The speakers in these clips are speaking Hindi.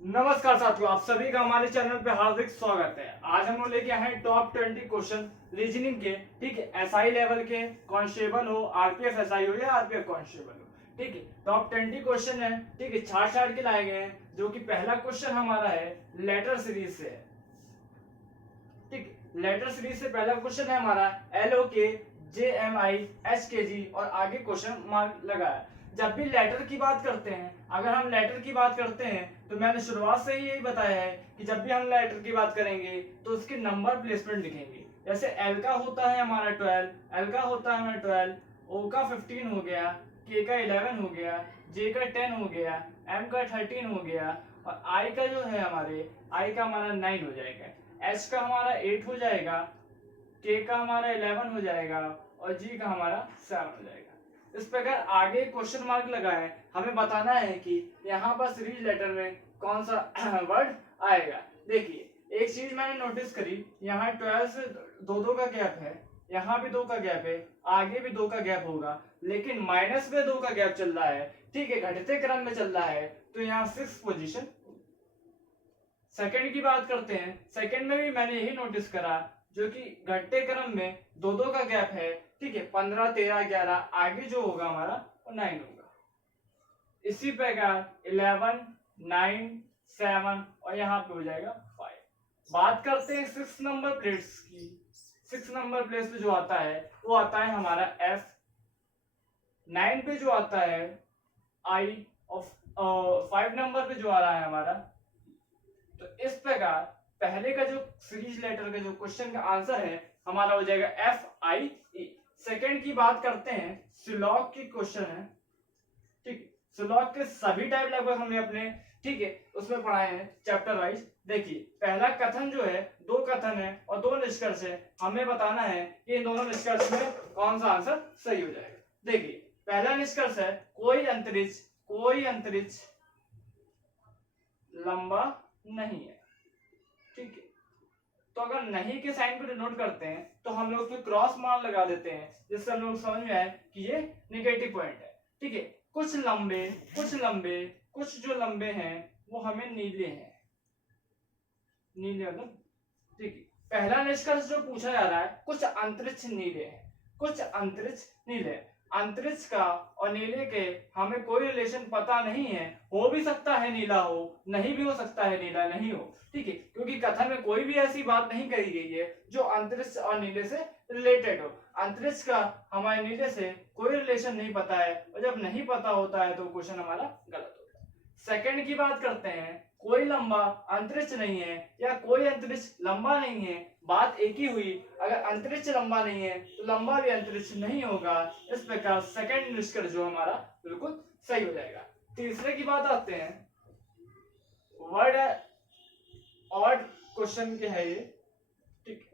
नमस्कार साथियों, आप सभी का हमारे चैनल पे हार्दिक स्वागत है। आज हम लोग लेके आए हैं टॉप 20 क्वेश्चन रीजनिंग के। ठीक है, एसआई लेवल के, कांस्टेबल हो, आरपीएफ एसआई हो या आरपीएफ कांस्टेबल हो। ठीक है, टॉप 20 क्वेश्चन है। ठीक है, छाट छाट के लाए गए हैं, जो कि पहला क्वेश्चन हमारा है लेटर सीरीज से है। ठीक है, लेटर सीरीज से पहला क्वेश्चन है हमारा LOK JMI HKG और आगे क्वेश्चन मार्क लगा है। जब भी लेटर की बात करते हैं, अगर हम लेटर की बात करते हैं तो मैंने शुरुआत से ही यही बताया है कि जब भी हम लेटर की बात करेंगे तो उसके नंबर प्लेसमेंट लिखेंगे। जैसे एल का होता है हमारा 12, एल का होता है हमारा 12, ओ का 15 हो गया, के का 11 हो गया, जे का 10 हो गया, एम का 13 हो गया और आई का जो है आई का हमारा 9 हो जाएगा, एच का हमारा 8 हो जाएगा, के का हमारा 11 हो जाएगा और जी का हमारा 7 हो जाएगा। इस प्रकार आगे क्वेश्चन मार्क लगा है, हमें बताना है कि यहाँ पर सीरीज लेटर में कौन सा वर्ड आएगा। देखिए एक चीज मैंने नोटिस करी, यहाँ 12 से दो दो का गैप है, यहाँ भी 2 का गैप है, आगे भी 2 का गैप होगा, लेकिन माइनस में 2 का गैप चल रहा है। ठीक है, घटते क्रम में चल रहा है, तो यहाँ 6 पोजीशन। सेकंड की बात करते हैं, सेकंड में भी मैंने यही नोटिस करा, जो कि घटते क्रम में 2 का गैप है। ठीक है, 15 13 11, आगे जो होगा हमारा वो 9 होगा। इसी प्रकार 11 9 7 और यहाँ पे हो जाएगा 5। बात करते हैं 6 नंबर प्लेट्स की। 6 नंबर प्लेट्स पे जो आता है वो आता है हमारा F। 9 पे जो आता है I और 5 नंबर पे जो आ रहा है हमारा। तो इस प्रकार पहले का जो सीरीज लेटर का जो क्वेश्चन का आंसर है हमारा हो जाएगा FIE। सेकंड की बात करते हैं, सिलॉग की क्वेश्चन है। ठीक, सिलॉग के सभी टाइप लगभग हमने अपने ठीक है उसमें पढ़ाए हैं चैप्टर वाइज। देखिए पहला कथन जो है, 2 कथन है और 2 निष्कर्ष है, हमें बताना है कि इन दोनों निष्कर्ष में कौन सा आंसर सही हो जाएगा। देखिए पहला निष्कर्ष है, कोई अंतरिक्ष लंबा नहीं है। ठीक है, तो अगर नहीं के साइन को डिनोट करते हैं तो हम लोग फिर क्रॉस मार्क लगा देते हैं, जिससे हम लोग समझ में आए कि ये निगेटिव पॉइंट है। ठीक है, कुछ लंबे कुछ जो लंबे हैं वो हमें नीले हैं, नीले मतलब। ठीक है, पहला निष्कर्ष जो पूछा जा रहा है, कुछ अंतरिक्ष नीले हैं, कुछ अंतरिक्ष नीले। अंतरिक्ष का और नीले के हमें कोई रिलेशन पता नहीं है, हो भी सकता है नीला हो, नहीं भी हो सकता है नीला नहीं हो। ठीक है, क्योंकि कथन में कोई भी ऐसी बात नहीं कही गई है जो अंतरिक्ष और नीले से रिलेटेड हो। अंतरिक्ष का हमारे नीले से कोई रिलेशन नहीं पता है, और जब नहीं पता होता है तो क्वेश्चन हमारा गलत होता है। सेकंड की बात करते हैं, कोई लंबा अंतरिक्ष नहीं है या कोई अंतरिक्ष लंबा नहीं है। बात एक ही हुई, अगर अंतरिक्ष लंबा नहीं है तो लंबा भी अंतरिक्ष नहीं होगा। इस प्रकार सेकंड निष्कर्ष जो हमारा बिल्कुल सही हो जाएगा। तीसरे की बात आते हैं, वर्ड ऑड क्वेश्चन के है ये। ठीक,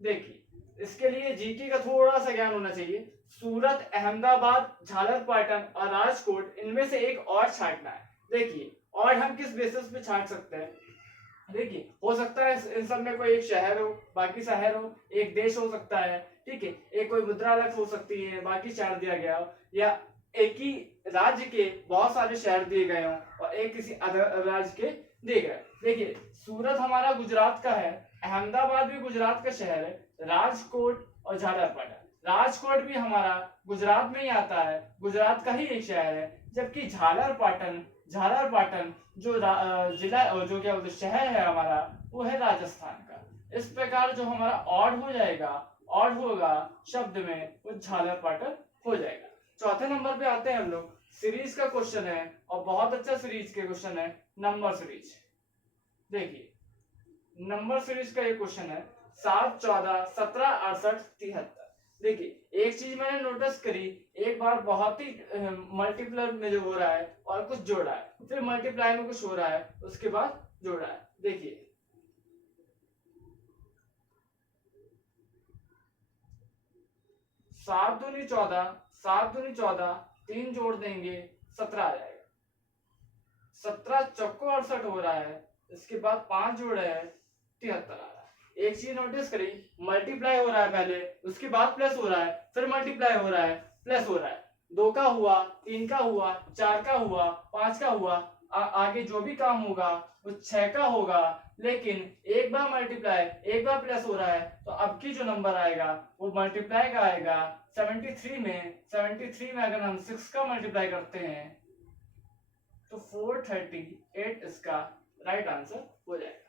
देखिए इसके लिए जीके का थोड़ा सा ज्ञान होना चाहिए। सूरत, अहमदाबाद, झालरपाटन और राजकोट, इनमें से एक और छांटना है। देखिए और हम किस बेसिस पे छांट सकते हैं। देखिए हो सकता है इन सब में कोई एक शहर हो, बाकी शहर हो, एक देश हो सकता है। ठीक है, एक कोई मुद्रा अलग हो सकती है, बाकी शहर दिया गया हो, या एक ही राज्य के बहुत सारे शहर दिए गए हो और एक किसी अदर राज्य के दिए गए। देखिए सूरत हमारा गुजरात का है, अहमदाबाद भी गुजरात का शहर है, राजकोट और झालरपाटन, राजकोट भी हमारा गुजरात में ही आता है, गुजरात का ही एक शहर है। जबकि झालरपाटन जो जिला जो क्या बोलते शहर है हमारा, वो है राजस्थान का। इस प्रकार जो हमारा ऑड हो जाएगा, ऑड होगा शब्द में, वो झालरपाटन हो जाएगा। चौथे नंबर पे आते हैं हम लोग, सीरीज का क्वेश्चन है और बहुत अच्छा सीरीज के क्वेश्चन है, नंबर सीरीज। देखिए नंबर सीरीज का ये क्वेश्चन है, 7 14 17 68 73। देखिए एक चीज मैंने नोटिस करी, एक बार बहुत ही मल्टीप्लर में जो हो रहा है और कुछ जोड़ा है, फिर मल्टीप्लाई में कुछ हो रहा है, उसके बाद जोड़ा है। देखिए 7 दूनी 14, 7 दूनी 14, 3 जोड़ देंगे 17 आ जाएगा। 17 चौको 68 हो रहा है, इसके बाद 5 जोड़े है 73 आ रहा है। एक चीज नोटिस करी, मल्टीप्लाई हो रहा है पहले, उसके बाद प्लस हो रहा है, फिर मल्टीप्लाई हो रहा है, प्लस हो रहा है। 2 का हुआ, 3 का हुआ, 4 का हुआ, 5 का हुआ, आगे जो भी काम होगा वो 6 का होगा, लेकिन एक बार मल्टीप्लाई एक बार प्लस हो रहा है तो अब की जो नंबर आएगा वो मल्टीप्लाई का आएगा 73 में अगर हम 6 का मल्टीप्लाई करते हैं तो 438 इसका राइट आंसर हो जाएगा।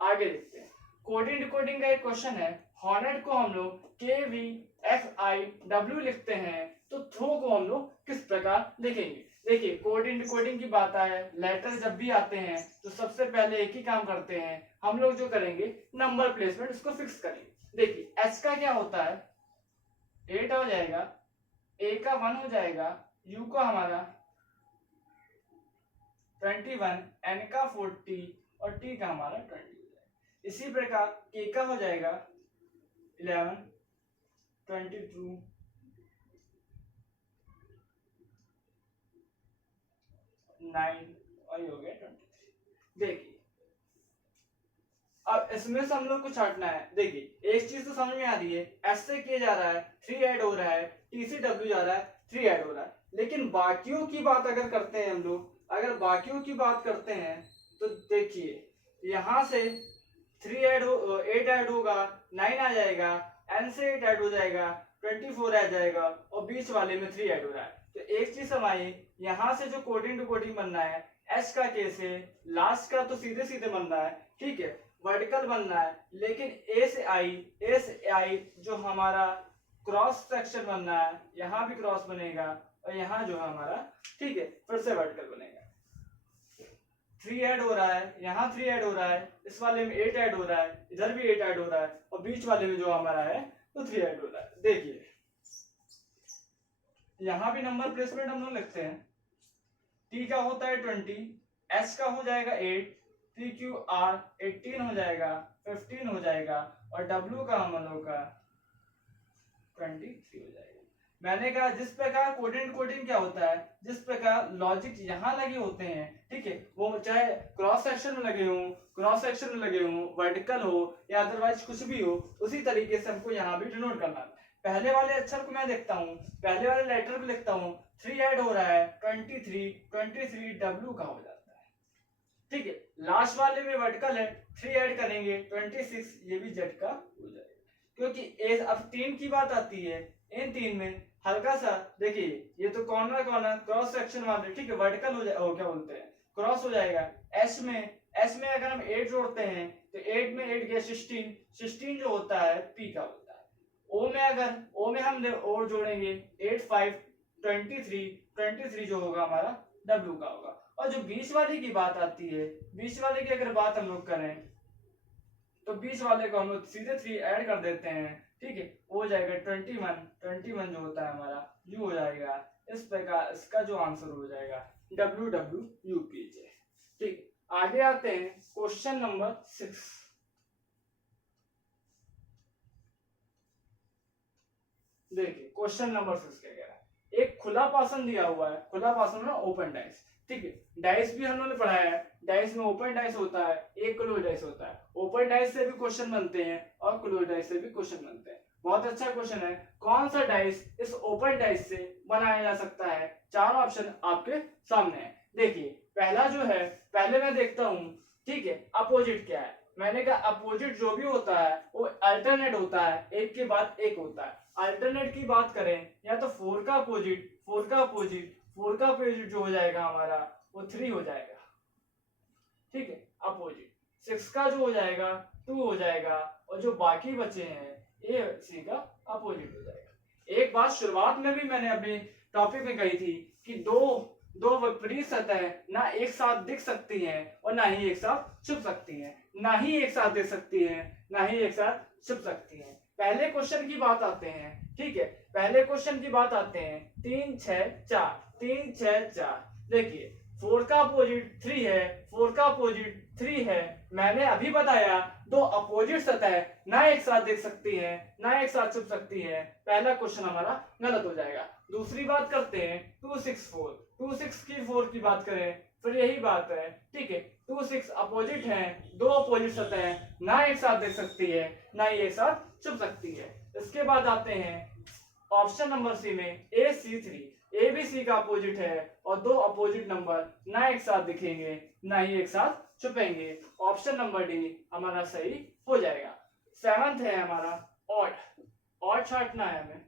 आगे देखते हैं, कोडिंग डिकोडिंग का एक क्वेश्चन है। हॉर्नेट को हम लोग KVFIW लिखते हैं, तो थ्रो को हम लोग किस प्रकार लिखेंगे। देखिए कोडिंग डिकोडिंग की बात आए, लेटर जब भी आते हैं तो सबसे पहले एक ही काम करते हैं हम लोग, जो करेंगे नंबर प्लेसमेंट उसको फिक्स करेंगे। देखिए एच का क्या होता है 8 हो जाएगा, ए का 1 हो जाएगा, यू का हमारा 21, एन का 40 और टी का हमारा 20 हो जाएगा। इसी प्रकार के का हो जाएगा 11, 22, 9 और ये हो गया 23। देखिए अब इसमें से हम लोग को छाटना है। देखिए एक चीज तो समझ में आ रही है, एस से के जा रहा है 3 ऐड हो रहा है, टी से डब्ल्यू जा रहा है 3 ऐड हो रहा है, लेकिन बाकियों की बात अगर करते हैं हम लोग, अगर बाकियों की बात करते हैं तो देखिए यहाँ से 8 ऐड होगा, 9 आ जाएगा, एन से 8 ऐड हो जाएगा, 24 आ जाएगा और बीच वाले में 3 ऐड हो रहा है। तो एक चीज हमारी यहाँ से जो कोडिंग टू कोडिंग बनना है, एच का के से लास्ट का तो सीधे सीधे बनना है, ठीक है, वर्टिकल बनना है, लेकिन ए से आई जो हमारा क्रॉस सेक्शन बनना है, यहाँ भी क्रॉस बनेगा और यहाँ जो है हमारा, ठीक है, फिर से वर्टिकल बनेगा। 3 ऐड हो रहा है, यहाँ 3 ऐड हो रहा है, इस वाले में 8 ऐड हो रहा है, इधर भी 8 ऐड हो रहा है और बीच वाले में जो हमारा है तो 3 ऐड हो रहा है। देखिए यहाँ भी नंबर प्लेसमेंट हम लोग लिखते हैं, टी का होता है 20, एच का हो जाएगा 8, PQR 18 हो जाएगा, 15 हो जाएगा और W का हम लोग का 23 हो जाएगा। मैंने कहा जिस प्रकार कोडिंग कोडिंग क्या होता है, जिस प्रकार लॉजिक यहाँ लगे होते हैं, ठीक है, वो चाहे क्रॉस सेक्शन में लगे हों, क्रॉस सेक्शन में लगे हों, वर्टिकल हो या अदरवाइज कुछ भी हो, उसी तरीके से हमको यहाँ भी डिनोट करना है। पहले वाले अक्षर को मैं देखता हूँ, पहले वाले लेटर को लिखता हूँ, 3 ऐड हो रहा है 23 W का हो जाता है, ठीक है, लास्ट वाले में वर्टिकल है 3 ऐड करेंगे 26, ये भी जेड का हो जाएगा। क्योंकि अब 3 की बात आती है, इन 3 में हल्का सा देखिए ये तो कॉर्नर क्रॉस सेक्शन वाले, ठीक है, वर्टिकल हो जाए, क्या बोलते हैं, क्रॉस हो जाएगा। एस में अगर हम 8 जोड़ते हैं तो 8 में 8 गया 16 जो होता है पी का होता है। ओ में हम और जोड़ेंगे 8 5 23 जो होगा हमारा डब्ल्यू का होगा। और जो बीच वाले की बात आती है, बीच वाले की अगर बात हम लोग करें तो बीच वाले को हम लोग सीधे 3 ऐड कर देते हैं, ठीक है, हो जाएगा 21 जो होता है हमारा यू हो जाएगा। इस प्रकार इसका जो आंसर हो जाएगा WWUPJ। ठीक, आगे आते हैं क्वेश्चन नंबर 6। देखिए क्वेश्चन नंबर 6 क्या कह रहा है, एक खुला पासन दिया हुआ है, खुला पासन में ओपन डाइस, ठीक है, डाइस भी हम लोगों ने पढ़ाया है, डाइस में ओपन डाइस होता है, एक क्लोज डाइस होता है। ओपन डाइस से भी क्वेश्चन बनते हैं और क्लोज डाइस से भी क्वेश्चन बनते हैं। बहुत अच्छा क्वेश्चन है, कौन सा डाइस इस ओपन डाइस से बनाया जा सकता है। 4 ऑप्शन आपके सामने है। देखिए पहला जो है, पहले मैं देखता हूं, ठीक है, अपोजिट क्या है। मैंने कहा अपोजिट जो भी होता है वो अल्टरनेट होता है, एक के बाद एक होता है। अल्टरनेट की बात करें या तो 4 का अपोजिट जो हो जाएगा हमारा वो 3 हो जाएगा, ठीक है, अपोजिट। 6 का जो हो जाएगा 2 हो जाएगा और जो बाकी बचे हैं ए सी का अपोजिट हो जाएगा। एक बात शुरुआत में भी मैंने अपने टॉपिक में कही थी कि दो विपरीत सतह ना एक साथ दिख सकती हैं और ना ही एक साथ छुप सकती हैं, ना ही एक साथ दिख सकती हैं ना ही एक साथ छुप सकती हैं। पहले क्वेश्चन की बात आते हैं, ठीक है, पहले क्वेश्चन की बात आते हैं 3 6 4। देखिए 4 का अपोजिट 3 है, 4 का अपोजिट 3 है। मैंने अभी बताया दो अपोजिट सतह ना एक साथ देख सकती है ना एक साथ छुप सकती है, पहला क्वेश्चन हमारा गलत हो जाएगा। दूसरी बात करते हैं 2 6 4, 2 6 की 4 की बात करें फिर यही बात है, ठीक है, 2 6 अपोजिट है, दो अपोजिट सतह ना एक साथ देख सकती है ना ही एक साथ छुप सकती है। इसके बाद आते हैं ऑप्शन नंबर सी में AC3। ए बी सी का अपोजिट है और दो अपोजिट नंबर ना एक साथ दिखेंगे ना ही एक साथ छुपेंगे। ऑप्शन नंबर डी हमारा सही हो जाएगा। 7th है हमारा ऑड। ऑड छांटना है हमें।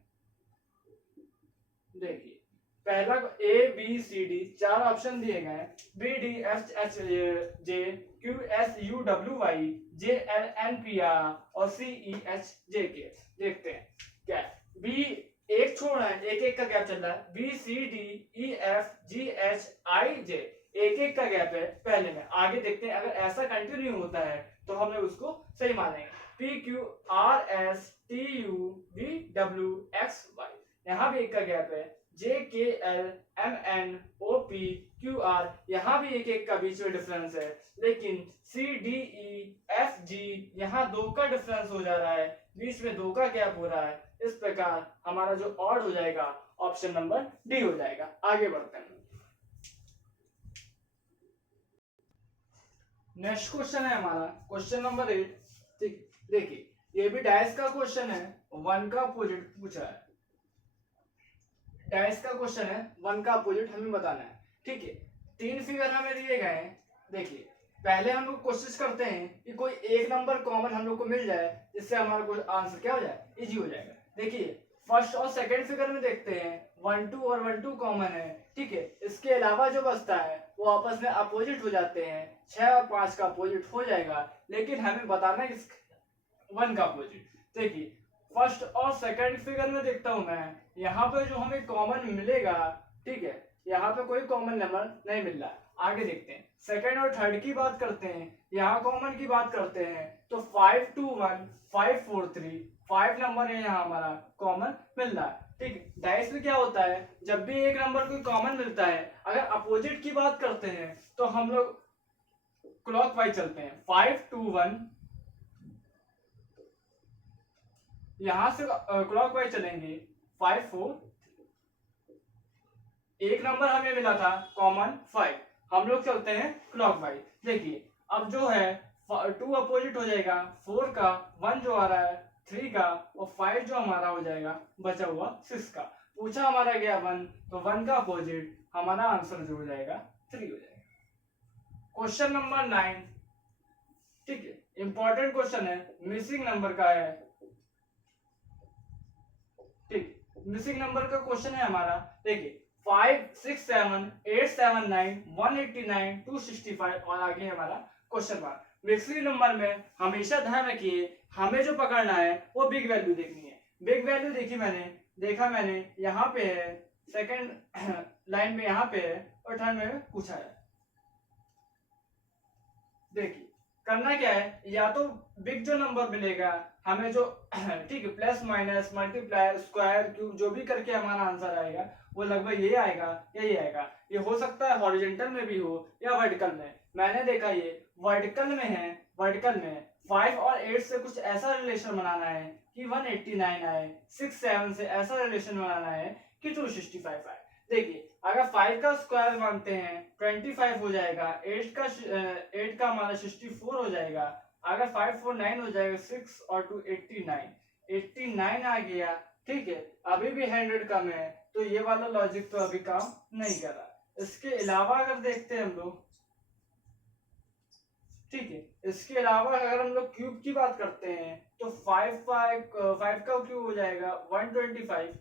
देखिए पहला A B C D 4 option दिए गए हैं, B D F H J Q S U W Y J L N P R और सी ई एच जे के। देखते हैं क्या है। बी एक छोड़ रहा है, एक एक का गैप चल रहा है। B C D E F G H I J एक एक का गैप है पहले में। आगे देखते हैं, अगर ऐसा कंटिन्यू होता है तो हम लोग उसको सही मानेंगे। P Q R S T U V W X Y, यहाँ भी एक का गैप है। J K L M N O P Q R, यहाँ भी एक एक का बीच में डिफरेंस है। लेकिन सी डी ई एफ जी यहाँ 2 का डिफरेंस हो जा रहा है, बीच में 2 का गैप हो रहा है। इस प्रकार हमारा जो ऑड हो जाएगा ऑप्शन नंबर डी हो जाएगा। आगे बढ़ते हैं। नेक्स्ट क्वेश्चन है हमारा क्वेश्चन नंबर 8। ठीक, देखिए ये भी डाइस का क्वेश्चन है, 1 का अपोजिट पूछा है। डाइस का क्वेश्चन है, 1 का अपोजिट हमें बताना है। ठीक है, 3 फिगर हमें दिए गए हैं। देखिए पहले हम लोग कोशिश करते हैं कि कोई एक नंबर कॉमन हम लोग को मिल जाए, जिससे हमारा कोई आंसर क्या हो जाए, इजी हो जाएगा। देखिए फर्स्ट और सेकंड फिगर में देखते हैं 1 2 और 1 2 कॉमन है। ठीक है, इसके अलावा जो बचता है वो आपस में अपोजिट हो जाते हैं। 6 और 5 का अपोजिट हो जाएगा, लेकिन हमें बताना है 1 का अपोजिट। देखिए फर्स्ट और सेकंड फिगर में देखता हूं मैं, यहाँ पे जो हमें कॉमन मिलेगा, ठीक है, यहाँ पे कोई कॉमन नंबर नहीं मिल रहा। आगे देखते हैं, सेकंड और थर्ड की बात करते हैं, यहाँ कॉमन की बात करते हैं तो 5 2 1 5 4 3 5 नंबर है यहाँ हमारा कॉमन मिल रहा है। ठीक है, डाइस में क्या होता है, जब भी एक नंबर कोई कॉमन मिलता है, अगर अपोजिट की बात करते हैं तो हम लोग क्लॉकवाइज चलते हैं। 5 2 1 यहां से क्लॉकवाइज चलेंगे। 5 4 एक नंबर हमें मिला था कॉमन 5, हम लोग चलते हैं क्लॉकवाइज। देखिए अब जो है 2 अपोजिट हो जाएगा 4 का, 1 जो आ रहा है 3 का, और 5 जो हमारा हो जाएगा बचा हुआ 6 का। पूछा हमारा गया 1, तो 1 का अपोजिट हमारा आंसर जो हो जाएगा 3 हो जाएगा। Question number 9। ठीक है, इंपॉर्टेंट क्वेश्चन है, मिसिंग नंबर का है। ठीक, मिसिंग नंबर का क्वेश्चन है हमारा। देखिए 5 6 7 8 7 9 189 265 और आगे हमारा क्वेश्चन मार्क। मिक्सिंग नंबर में हमेशा ध्यान रखिए, हमें जो पकड़ना है वो बिग वैल्यू देखनी है। बिग वैल्यू मैंने यहाँ पे है, सेकंड लाइन में यहाँ पे है और थर्ड में पूछा है। देखिए करना क्या है, या तो बिग जो नंबर मिलेगा हमें जो ठीक है, plus minus multiply square cube जो भी करके हमारा आंसर आएगा वो लगभग ये आएगा या ये आएगा। ये हो सकता है हॉरिजॉन्टल में भी हो या वर्टिकल में। मैंने देखा ये वर्टिकल में है। वर्टिकल में 5 और 8 से कुछ ऐसा रिलेशन बनाना है कि 189 आए, 6 7 से ऐसा रिलेशन बनाना है कि 265 आए। देखिए अगर 5 का स्क्वायर मानते हैं 25 हो जाएगा, 8 का हमारा 64 हो जाएगा। अगर 5 4 9 हो जाएगा, 6 और 2 89 आ गया। ठीक है, अभी भी 100 कम है, तो ये वाला लॉजिक तो अभी काम नहीं कर रहा। इसके अलावा अगर देखते हैं हम लोग, ठीक है, इसके अलावा अगर हम लोग क्यूब की बात करते हैं तो 5 का क्यूब हो जाएगा 125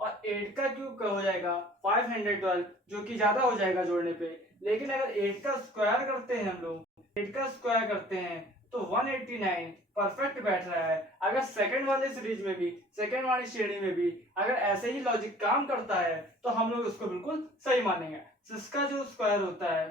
और 8 का क्यूब का हो जाएगा 512, जो कि ज्यादा हो जाएगा जोड़ने पे। लेकिन अगर 8 का स्क्वायर करते हैं हम लोग, 8 का स्क्वायर करते हैं तो 189 परफेक्ट बैठ रहा है। अगर सेकंड वाले सीरीज में भी, सेकंड वाली श्रेणी में भी अगर ऐसे ही लॉजिक काम करता है तो हम लोग उसको बिल्कुल सही मानेंगे। 6 का जो स्क्वायर होता है,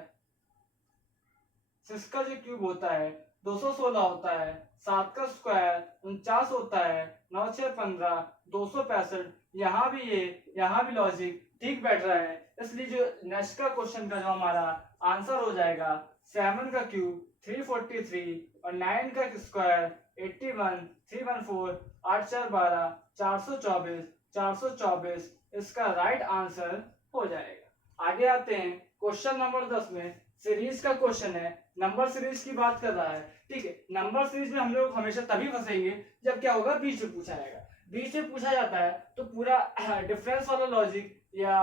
6 का जो क्यूब होता है 216 होता है, 7 का स्क्वायर 49 होता है, 9 6 15 265। यहाँ भी लॉजिक ठीक बैठ रहा है। इसलिए जो नेक्स्ट का क्वेश्चन का जो हमारा आंसर हो जाएगा 7 का क्यूब 343 और 9 का स्क्वायर 81 314 8 4 12 424 इसका राइट आंसर हो जाएगा। आगे आते हैं क्वेश्चन नंबर 10 में। सीरीज का क्वेश्चन है, नंबर सीरीज की बात कर रहा है। ठीक है, नंबर सीरीज में हम लोग हमेशा तभी फंसेंगे जब क्या होगा, बीच में पूछा जाएगा। बीच में पूछा जाता है तो पूरा डिफरेंस वाला लॉजिक या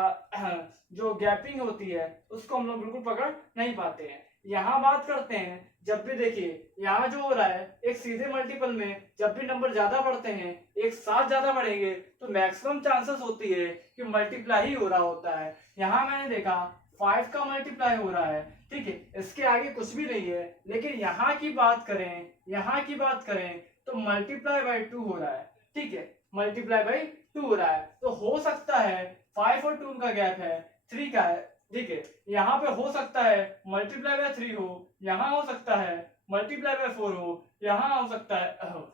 जो गैपिंग होती है उसको हम लोग बिल्कुल पकड़ नहीं पाते हैं। यहाँ बात करते हैं, जब भी देखिए यहाँ जो हो रहा है एक सीधे मल्टीपल में जब भी नंबर ज्यादा बढ़ते हैं, एक साथ ज्यादा बढ़ेंगे, तो मैक्सिमम चांसेस होती है कि मल्टीप्लाई ही हो रहा होता है। यहाँ मैंने देखा 5 का मल्टीप्लाई हो रहा है, ठीक है, इसके आगे कुछ भी नहीं है। लेकिन यहाँ की बात करें, यहाँ की बात करें तो मल्टीप्लाई बाई 2 हो रहा है, ठीक है, मल्टीप्लाई बाई 2 हो रहा है। तो हो सकता है 5 और 2 का गैप है 3 का है, ठीक है, यहाँ पे हो सकता है मल्टीप्लाई बाय 3 हो, यहाँ हो सकता है मल्टीप्लाई बाय 4 हो, यहाँ हो सकता है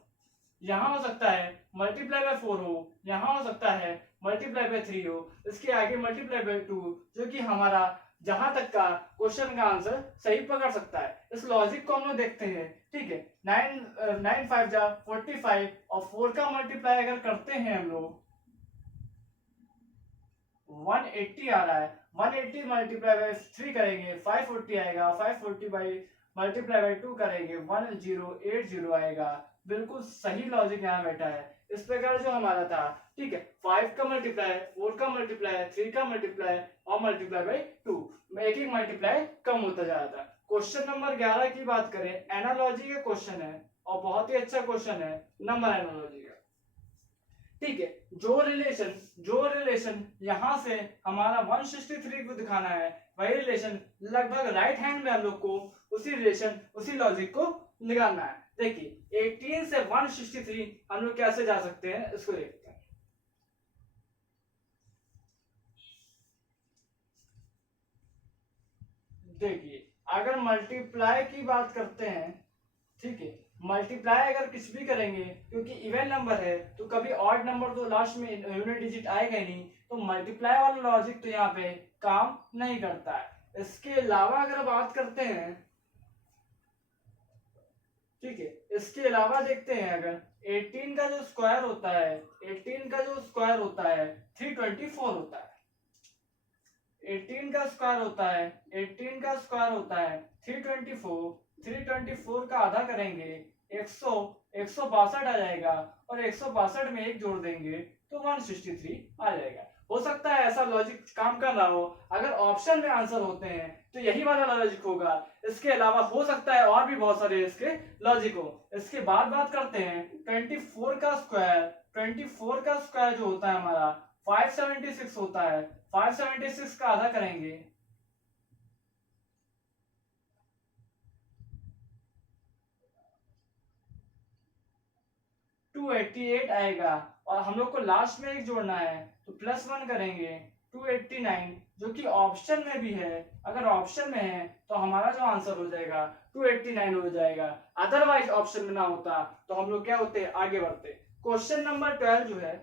यहाँ हो सकता है मल्टीप्लाई बाय 4 हो, यहाँ हो सकता है मल्टीप्लाई बाय 3 हो, इसके आगे मल्टीप्लाई बाय 2, जो कि हमारा जहां तक का क्वेश्चन का आंसर सही पकड़ सकता है। इस लॉजिक को हम लोग देखते हैं, ठीक है। 9 5 जा 45 और 4 का मल्टीप्लाई अगर करते हैं हम लोग 180 आ रहा है, 180 मल्टीप्लाई बाय 3 करेंगे 540 आएगा, 540 बाई मल्टीप्लाई बाय 2 करेंगे 1080 आएगा। बिल्कुल सही लॉजिक यहाँ बैठा है। इस प्रकार जो हमारा था, ठीक है, 5 का मल्टीप्लाई, 4 का मल्टीप्लाई, 3 का मल्टीप्लाई और मल्टीप्लाई बाय 2 में एक एक मल्टीप्लाई कम होता जा रहा था। क्वेश्चन नंबर 11 की बात करें, एनालॉजी का क्वेश्चन है और बहुत ही अच्छा क्वेश्चन है नंबर एनालॉजी का, ठीक है। जो रिलेशन यहां से हमारा 163 को दिखाना है, वही रिलेशन लगभग राइट हैंड में हम लोग को उसी रिलेशन उसी लॉजिक को निकालना है। देखिए 18 से 163 हम लोग कैसे जा सकते हैं, इसको देखते हैं। देखिए अगर मल्टीप्लाई की बात करते हैं, ठीक है, मल्टीप्लाई अगर कुछ भी करेंगे, क्योंकि इवन नंबर है तो कभी ऑड नंबर तो लास्ट में यूनिट डिजिट आएगा ही नहीं, तो मल्टीप्लाई वाला लॉजिक तो यहाँ पे काम नहीं करता है। इसके अलावा अगर बात करते हैं, ठीक है, इसके अलावा देखते हैं अगर 18 का जो स्क्वायर होता है, 18 का जो स्क्वायर होता है 324 होता है, 18 का स्क्वायर होता है, 18 का स्क्वायर होता है 324, 324 का आधा करेंगे 162 आ जाएगा और 162 में एक जोड़ देंगे तो 163 आ जाएगा। हो सकता है ऐसा लॉजिक काम कर रहा हो, अगर ऑप्शन में आंसर होते हैं तो यही वाला लॉजिक होगा। इसके अलावा हो सकता है और भी बहुत सारे इसके लॉजिक हो। इसके बाद बात करते हैं 24 का स्क्वायर, 24 का स्क्वायर जो होता है हमारा 576 होता है, 576 का आधा करेंगे 288 आएगा और हम लोग को लास्ट में एक जोड़ना है तो +1 करेंगे 289, जो कि ऑप्शन में भी है। अगर ऑप्शन में है तो हमारा जो आंसर हो जाएगा 289 हो जाएगा। अदरवाइज ऑप्शन में ना होता तो हम लोग क्या होते, आगे बढ़ते। क्वेश्चन नंबर 12 जो है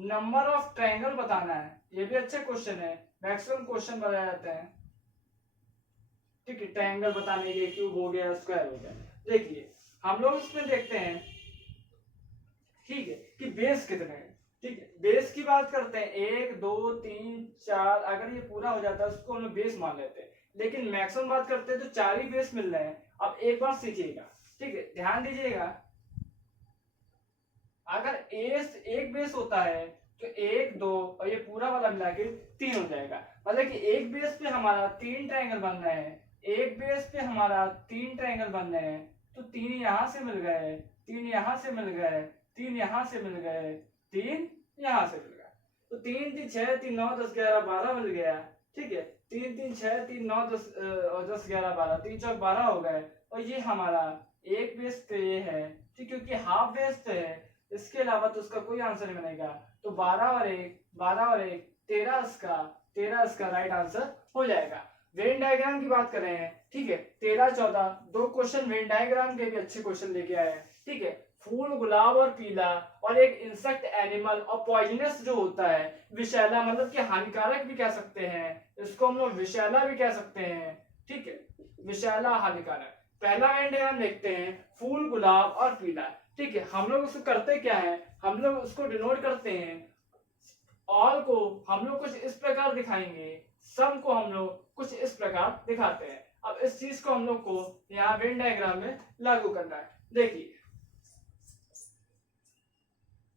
नंबर ऑफ ट्रायंगल बताना है। ये भी अच्छा क्वेश्चन है, मैक्सिमम क्वेश्चन बताए जाते हैं, ठीक है, ट्रायंगल बताने के, क्यूब हो गया, स्क्वायर हो गया। देखिए हम लोग इसमें देखते हैं, ठीक है, कि बेस कितने हैं, ठीक है। बेस की बात करते हैं 1 2 3 4, अगर ये पूरा हो जाता है उसको हम लोग बेस मान लेते हैं, लेकिन मैक्सिमम बात करते हैं तो 4 ही बेस मिल रहे हैं। अब एक बार सीखिएगा, ठीक है, ध्यान दीजिएगा, अगर एक बेस होता है तो 1 2 और ये पूरा वाला मिला के 3 हो जाएगा। मतलब कि एक बेस पे हमारा 3 ट्रायंगल बन रहे हैं, एक बेस पे हमारा 3 ट्रायंगल बन रहे हैं, तो 3 यहां से मिल गए, 3 यहां से मिल गए, 3 यहां से मिल गए, 3 यहां से मिल गए, तो 3 3 6 3 9 10 11 12 मिल गया, ठीक है। 3 3 6 3 9 10 10 11 12, 3 4 12 हो गए। और ये हमारा एक बेस पे ये है, ठीक, क्योंकि हाफ बेस पे है, इसके अलावा तो उसका कोई आंसर नहीं बनेगा। तो 12 और 1 12 और 1 13 इसका राइट आंसर हो जाएगा। वेन डायग्राम की बात कर रहे हैं, ठीक है, 13 14 दो क्वेश्चन वेन डायग्राम के भी अच्छे क्वेश्चन लेके आए हैं, ठीक है। फूल, गुलाब और पीला, और एक इंसेक्ट, एनिमल और पॉइजनस जो होता है, विषैला, मतलब कि हानिकारक भी कह सकते हैं, इसको हम लोग विषैला भी कह सकते हैं, ठीक है, विषैला हानिकारक। पहला वेन डायग्राम देखते हैं, फूल, गुलाब और पीला, ठीक है। हम लोग उसको करते क्या है, हम लोग उसको डिनोट करते हैं, ऑल को हम लोग कुछ इस प्रकार दिखाएंगे, सम को हम लोग कुछ इस प्रकार दिखाते हैं। अब इस चीज को हम लोग को यहाँ वेन डायग्राम में लागू करना है। देखिए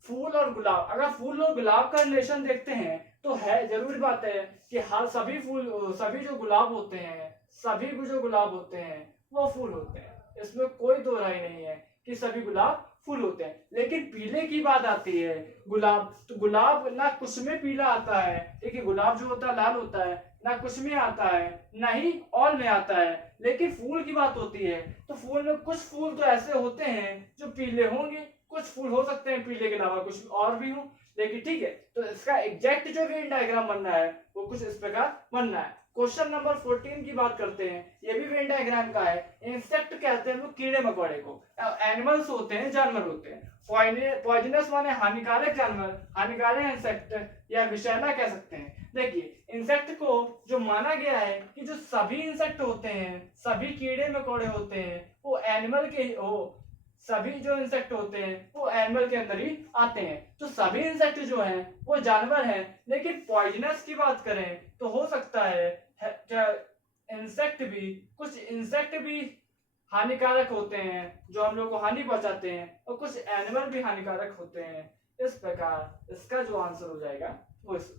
फूल और गुलाब, अगर फूल और गुलाब का रिलेशन देखते हैं तो है जरूरी बात है कि हर सभी फूल, सभी जो गुलाब होते हैं, सभी जो गुलाब होते हैं वो फूल होते हैं, इसमें कोई दो राय नहीं है कि सभी गुलाब फूल होते हैं। लेकिन पीले की बात आती है, गुलाब, तो गुलाब ना कुछ में पीला आता है, देखिए गुलाब जो होता है लाल होता है, ना कुछ में आता है ना ही ऑल में आता है। लेकिन फूल की बात होती है तो फूल में कुछ फूल तो ऐसे होते हैं जो पीले होंगे, कुछ फूल हो सकते हैं पीले के अलावा कुछ और भी हो। लेकिन ठीक है, तो इसका एग्जैक्ट जो वेन डायग्राम बनना है वो कुछ इस प्रकार बनना है। क्वेश्चन नंबर 14 की बात करते हैं, ये भी वेन डायग्राम का है। इंसेक्ट कहते हैं वो कीड़े मकोड़े को, एनिमल्स होते हैं, जानवर होते हैं। पॉइजनस माने हानिकारक जानवर, हानिकारक इंसेक्ट या विषैला कह सकते हैं। देखिए इंसेक्ट को जो माना गया है कि जो सभी इंसेक्ट होते हैं, सभी कीड़े मकोड़े होते हैं वो एनिमल के हो, सभी जो इंसेक्ट होते हैं वो एनिमल के अंदर ही आते हैं। तो सभी इंसेक्ट जो हैं वो जानवर हैं। लेकिन पॉइजनस की बात करें तो हो सकता है इंसेक्ट भी, कुछ इंसेक्ट भी हानिकारक होते हैं जो हम लोग को हानि पहुंचाते हैं, और कुछ एनिमल भी हानिकारक होते हैं। इस प्रकार इसका जो आंसर हो जाएगा वो इस।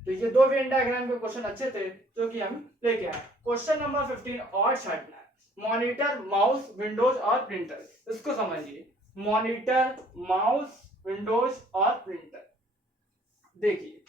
तो ये दो वेन डायग्राम के क्वेश्चन अच्छे थे जो कि हम लेके आए। क्वेश्चन नंबर 15 और छाटना है, मॉनिटर, माउस, विंडोज और प्रिंटर। इसको समझिए, मॉनिटर, माउस, विंडोज और प्रिंटर। देखिए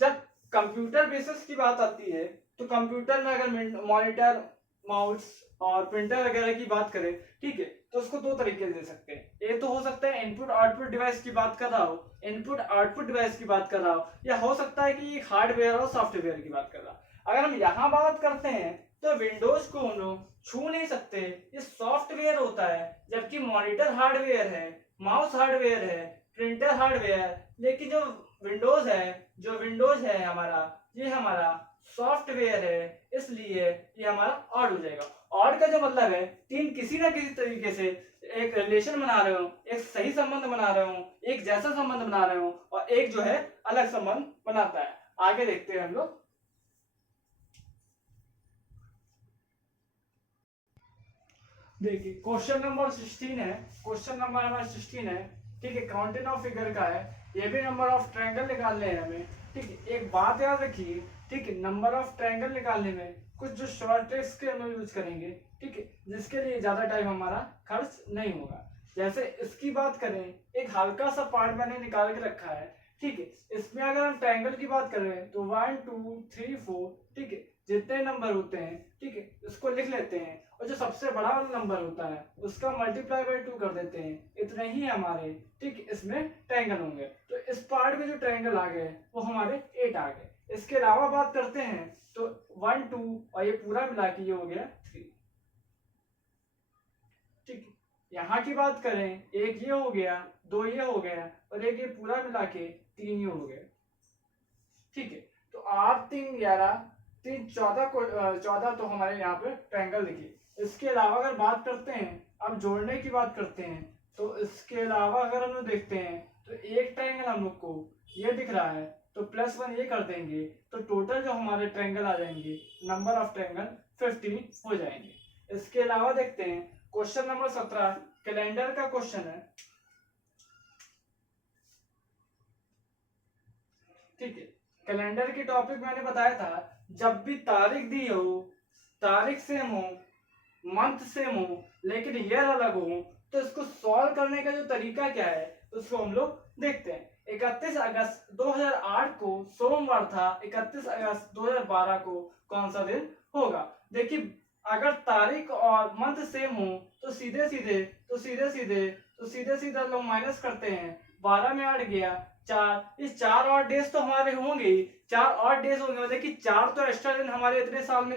जब कंप्यूटर बेसिस की बात आती है तो कंप्यूटर में अगर मॉनिटर, माउस और प्रिंटर वगैरह की बात करें, ठीक है, तो उसको दो तरीके से दे सकते हैं। एक तो हो सकता है इनपुट आउटपुट डिवाइस की बात कर रहा हो, इनपुट आउटपुट डिवाइस की बात कर रहा हो, या हो सकता है कि हार्डवेयर और सॉफ्टवेयर की बात कर रहा हो। अगर हम यहाँ बात करते हैं तो विंडोज को हम लोग छू नहीं सकते, ये सॉफ्टवेयर होता है, जबकि मॉनिटर हार्डवेयर है, माउस हार्डवेयर है, प्रिंटर हार्डवेयर। लेकिन जो विंडोज है हमारा, ये हमारा सॉफ्टवेयर है, इसलिए ये हमारा ऑड हो जाएगा। ऑड का जो मतलब है तीन किसी ना किसी तरीके से एक रिलेशन बना रहे हो, एक सही संबंध बना रहे हो, एक जैसा संबंध बना रहे हो, और एक जो है अलग संबंध बनाता है। आगे देखते हैं हम लोग। देखिए क्वेश्चन नंबर 16 है, क्वेश्चन नंबर हमारा 16 है, ठीक है, काउंटिंग ऑफ फिगर का है। ये भी नंबर ऑफ ट्रायंगल निकालने हैं हमें, ठीक है। एक बात याद रखिए, ठीक है, नंबर ऑफ ट्रायंगल निकालने में कुछ जो शॉर्ट ट्रिक्स के हम यूज करेंगे, ठीक है, जिसके लिए ज्यादा टाइम हमारा खर्च नहीं होगा। जैसे इसकी बात करें, एक हल्का सा पार्ट मैंने निकाल के रखा है, ठीक है। इसमें अगर हम ट्रायंगल की बात करें तो 1 2 3 4, ठीक है, जितने नंबर होते हैं, ठीक है, इसको लिख लेते हैं, और जो सबसे बड़ा वाला नंबर होता है उसका मल्टीप्लाई बाय 2 कर देते हैं। इतने ही हमारे, ठीक, इसमें ट्रायंगल होंगे। तो इस पार्ट में जो ट्रायंगल आ गए वो हमारे 8 आ गए। इसके अलावा बात करते हैं तो 1 2 और ये पूरा मिला के ये हो गया 3, ठीक। यहाँ की बात करें, एक ये हो गया, दो ये हो गया, और एक ये पूरा मिला के 3 ये हो गया, ठीक है। तो 8 3 11 3 14 को 14 तो हमारे यहाँ पे ट्रायंगल दिखी। इसके अलावा अगर बात करते हैं, अब जोड़ने की बात करते हैं, तो इसके अलावा अगर हम लोग देखते हैं तो एक ट्रायंगल हम लोग को ये दिख रहा है, तो +1 ये कर देंगे, तो टोटल जो हमारे ट्रायंगल आ जाएंगे, नंबर ऑफ ट्रायंगल 15 हो जाएंगे। इसके अलावा देखते हैं क्वेश्चन नंबर 17, कैलेंडर का क्वेश्चन है, ठीक है। कैलेंडर की टॉपिक मैंने बताया था, जब भी तारीख दी हो, तारीख सेम हो, मंथ सेम हो, लेकिन ईयर अलग हो, तो इसको सॉल्व करने का जो तरीका क्या है उसको हम लोग देखते हैं। 31 अगस्त 2008 को सोमवार था, 31 अगस्त 2012 को कौन सा दिन होगा? देखिए अगर तारीख और मंथ सेम हो तो सीधे सीधे लोग माइनस करते हैं। 12 में 8 गया 4, इस 4 और डेज तो हमारे होंगे ही, 4 और डेज होंगे, मतलब कि 4 तो एक्स्ट्रा दिन हमारे इतने साल में,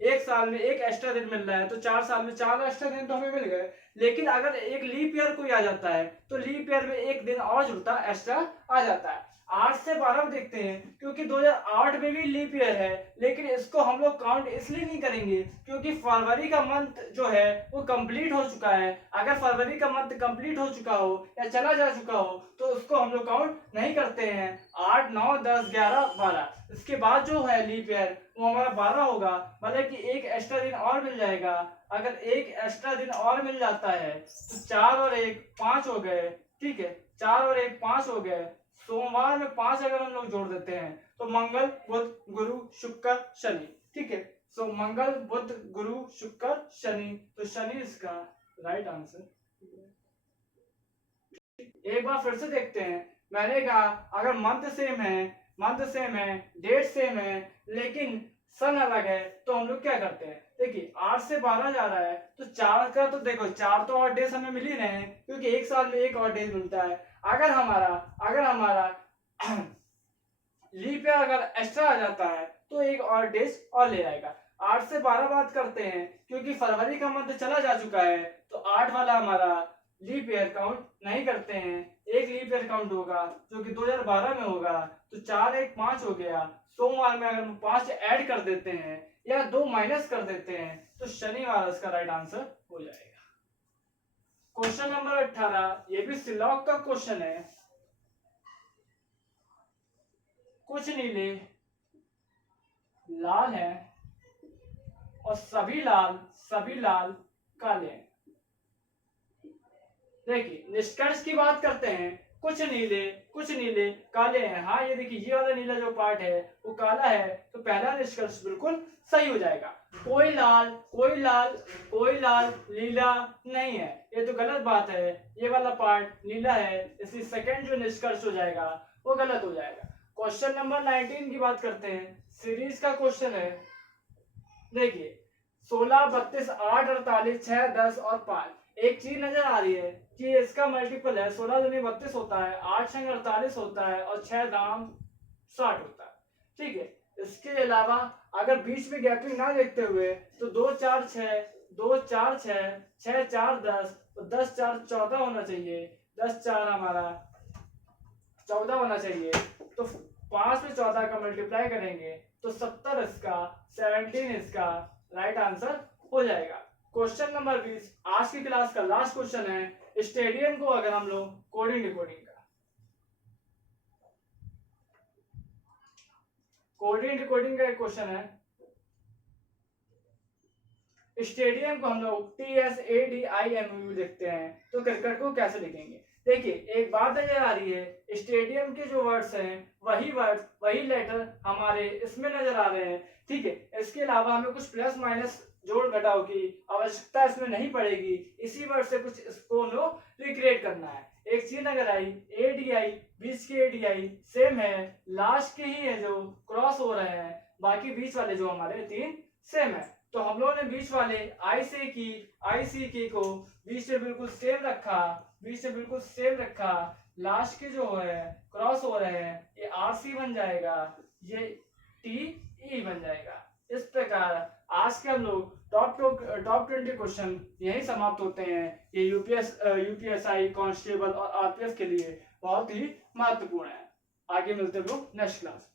एक साल में एक एक्स्ट्रा दिन मिल रहा है, तो 4 साल में 4 एक्स्ट्रा दिन तो हमें मिल गए। लेकिन अगर एक लीप ईयर कोई आ जाता है तो लीप ईयर में एक दिन और जुड़ता एक्स्ट्रा आ जाता है। 8 से 12 में देखते हैं, क्योंकि 2008 में भी लीप ईयर है, लेकिन इसको हम लोग काउंट इसलिए नहीं करेंगे क्योंकि फरवरी का मंथ जो है वो कंप्लीट हो चुका है। अगर फरवरी का मंथ कंप्लीट हो चुका हो या चला जा चुका हो तो उसको हम लोग काउंट नहीं करते हैं। 8 9 10 11 12, इसके बाद जो है लीप ईयर वो हमारा 12 होगा, मतलब कि एक एक्स्ट्रा दिन और मिल जाएगा। अगर एक एक्स्ट्रा दिन और मिल जाता है तो 4 और 1 5 हो गए, ठीक है, 4 और 1 5 हो गए, सोमवार में 5 अगर हम लोग जोड़ देते हैं तो मंगल बुध गुरु शुक्र शनि, ठीक है। सो मंगल बुध गुरु शुक्र शनि, तो शनि इसका राइट आंसर। एक बार फिर से देखते हैं, मैंने कहा अगर मंथ सेम है, डेट सेम है, लेकिन सन अलग है, तो हम लोग क्या करते हैं, देखिए 8 से 12 जा रहा है तो 4 का तो देखो 4 तो और डेज हमें मिल ही रहे हैं, क्योंकि एक साल में एक और डेज मिलता है। अगर हमारा लीप ईयर अगर एक्स्ट्रा आ जाता है तो एक और डेज और ले आएगा। 8 से 12 बात करते हैं, क्योंकि फरवरी का मंथ चला जा चुका है, तो 8 वाला हमारा लीप ईयर काउंट नहीं करते हैं। एक लीप ईयर काउंट होगा जो कि 2012 में होगा, तो 4 1 5 हो गया। सोमवार में अगर हम 5 ऐड कर देते हैं या 2 माइनस कर देते हैं तो शनिवार इसका राइट आंसर हो जाएगा। क्वेश्चन नंबर 18, ये भी सिलॉक का क्वेश्चन है। कुछ नीले लाल है और सभी लाल काले हैं। देखिए निष्कर्ष की बात करते हैं, कुछ नीले काले हैं। हाँ ये देखिए ये वाला नीला जो पार्ट है वो काला है, तो पहला निष्कर्ष बिल्कुल सही हो जाएगा। कोई लाल नीला नहीं है, ये तो गलत बात है। ये वाला पार्ट नीला है, इसलिए सेकंड जो निष्कर्ष हो जाएगा वो गलत हो जाएगा। क्वेश्चन नंबर 19 की बात करते हैं, सीरीज का क्वेश्चन है। देखिए 16 32 8 48 6 10 और 5। एक चीज नजर आ रही है कि इसका मल्टीपल है, 16 दूनी 32 होता है, 8 छंग 48 होता है और 6 दाम 60 होता है, ठीक है। इसके अलावा अगर बीच में गैपिंग ना देखते हुए तो 2 4 6 2 4 6 6 4 10 और 10 4 14 होना चाहिए। 10 4 हमारा 14 होना चाहिए, तो 5 में 14 का मल्टीप्लाई करेंगे तो 70 इसका 17 इसका राइट आंसर हो जाएगा। क्वेश्चन नंबर 20 आज की क्लास का लास्ट क्वेश्चन है। स्टेडियम को अगर हम लोग कोडिंग डिकोडिंग का एक क्वेश्चन है। स्टेडियम को हम लोग TSADIMU लिखते हैं, तो क्रिकेट को कैसे लिखेंगे। देखिए एक बात नजर आ रही है, स्टेडियम के जो वर्ड्स हैं वही लेटर हमारे इसमें नजर आ रहे हैं, ठीक है। इसके अलावा हमें कुछ प्लस माइनस जोड़ घटाव की आवश्यकता इसमें नहीं पड़ेगी, इसी वर्ड से कुछ इसको हम लोग रिक्रिएट करना है। एक चीज नजर आई, ADI बीच के ADI सेम है, लास्ट के ही है जो क्रॉस हो रहे हैं, बाकी बीच वाले जो हमारे 3 सेम है। तो हम लोगों ने बीच वाले IC को बीच में बिल्कुल सेम रखा, लास्ट के जो है क्रॉस हो रहे हैं, ये RC बन जाएगा, ये TE बन जाएगा। इस प्रकार आज के हम लोग टॉप 20 क्वेश्चन यही समाप्त होते हैं। ये UPSI कांस्टेबल और RPF के लिए बहुत ही महत्वपूर्ण है। आगे मिलते हैं लोग नेक्स्ट क्लास।